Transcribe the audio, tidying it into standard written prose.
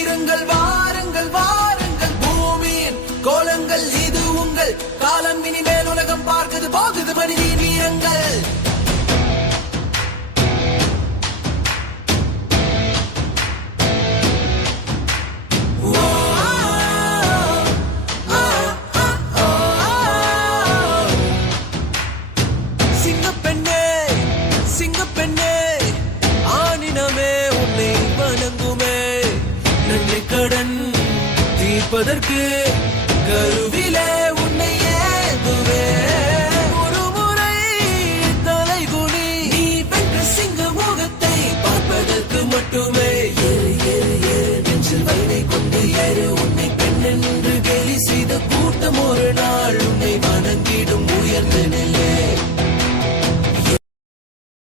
வீரங்கள் வாருங்கள் வாருங்கள் பூமியின் கோலங்கள் இது உங்கள் காலம் இனிமேல் உலகம் பார்க்குது போகுது மனிதன் வீரங்கள் சிங்கப்பெண்ணே ஆனினமே உன்னை வணங்குமே நன்றி கடன் தீர்ப்பதற்கு கருவிலே